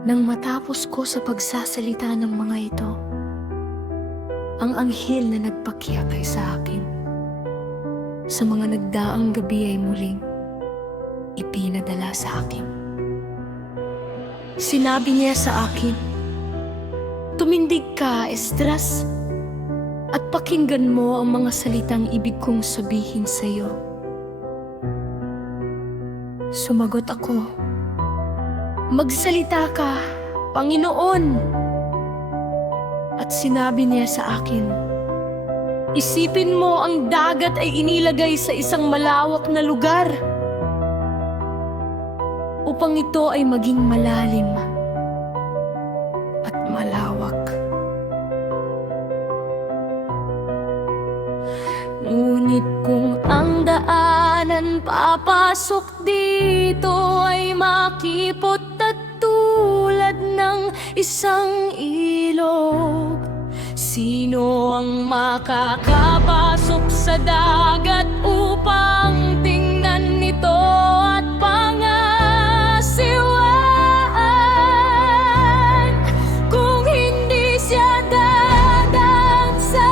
Nang matapos ko sa pagsasalita ng mga ito, ang anghel na nagpakyakay sa akin sa mga nagdaang gabi ay muling ipinadala sa akin. Sinabi niya sa akin, "Tumindig ka, Esdras, at pakinggan mo ang mga salitang ibig kong sabihin sa iyo." Sumagot ako, "Magsalita ka, Panginoon." At sinabi niya sa akin, "Isipin mo, ang dagat ay inilagay sa isang malawak na lugar upang ito ay maging malalim at malawak. Ngunit kung ang daanan papasok dito ay makipot at tulad ng isang ilog, sino ang makakapasok sa dagat upang tingnan nito at pangasiwaan? Kung hindi siya dadaan sa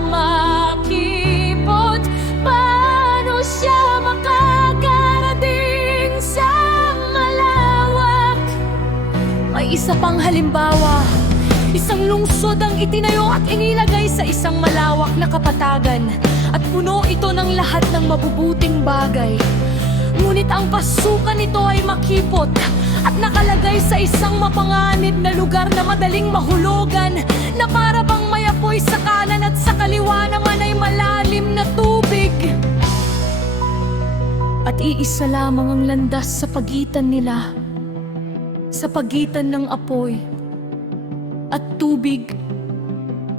makipot, paano siya makakarating sa malawak?" May isa pang halimbawa. Isang lungsod ang itinayo at inilagay sa isang malawak na kapatagan, at puno ito ng lahat ng mabubuting bagay. Ngunit ang pasukan nito ay makipot at nakalagay sa isang mapanganib na lugar na madaling mahulugan, na para bang may apoy sa kanan at sa kaliwa naman ay malalim na tubig. At iisa lamang ang landas sa pagitan nila, sa pagitan ng apoy at tubig.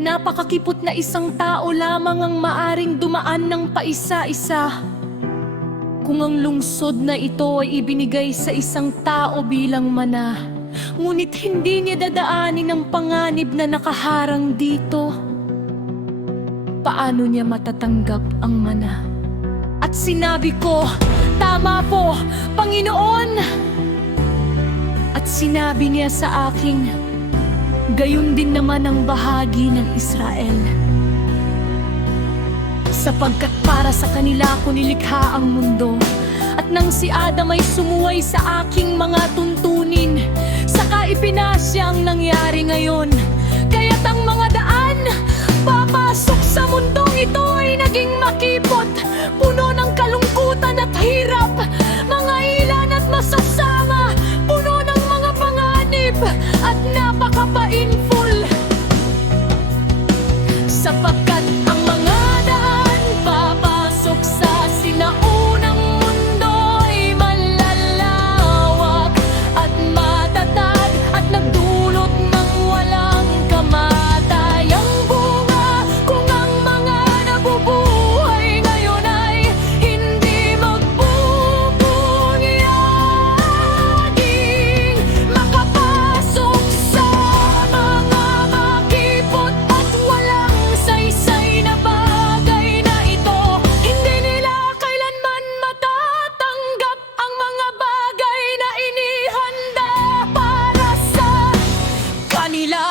Napakakipot na isang tao lamang ang maaring dumaan ng paisa-isa. Kung ang lungsod na ito ay ibinigay sa isang tao bilang mana, ngunit hindi niya dadaanin ang panganib na nakaharang dito, paano niya matatanggap ang mana? At sinabi ko, "Tama po, Panginoon." At sinabi niya sa akin, "Gayon din naman ang bahagi ng Israel, sapagkat para sa kanila ko nilikha ang mundo, at nang si Adam ay sumuway sa aking mga tuntunin, saka ipinasya ang nangyari ngayon. Kaya't ang mga daan papasok sa mundong ito ay naging makipot, puno ng kalungkutan at hirap, mga ilan at masasama, puno ng mga panganib at napaka-painful. Sapagkat ang mga daan papasok sa sinaunang mundo ay malalawak at matatag at nagdulot ng walang kamatayang bunga. Kung ang mga nabubuhay ngayon ay hindi magpupunyaging makapasok sa mga makipot at walang saysay na bagay na ito, hindi nila kailanman matatanggap ang mga bagay na inihanda para sa kanila."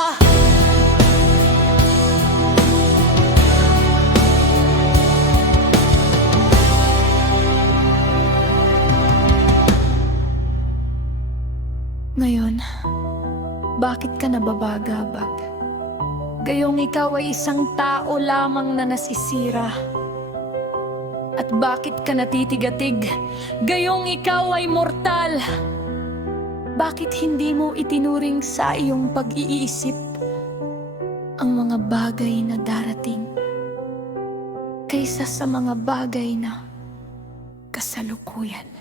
Ngayon, bakit ka nababagabag? Gayong ikaw ay isang tao lamang na nasisira. At bakit ka natitigatig? Gayong ikaw ay mortal. Bakit hindi mo itinuring sa iyong pag-iisip ang mga bagay na darating kaysa sa mga bagay na kasalukuyan?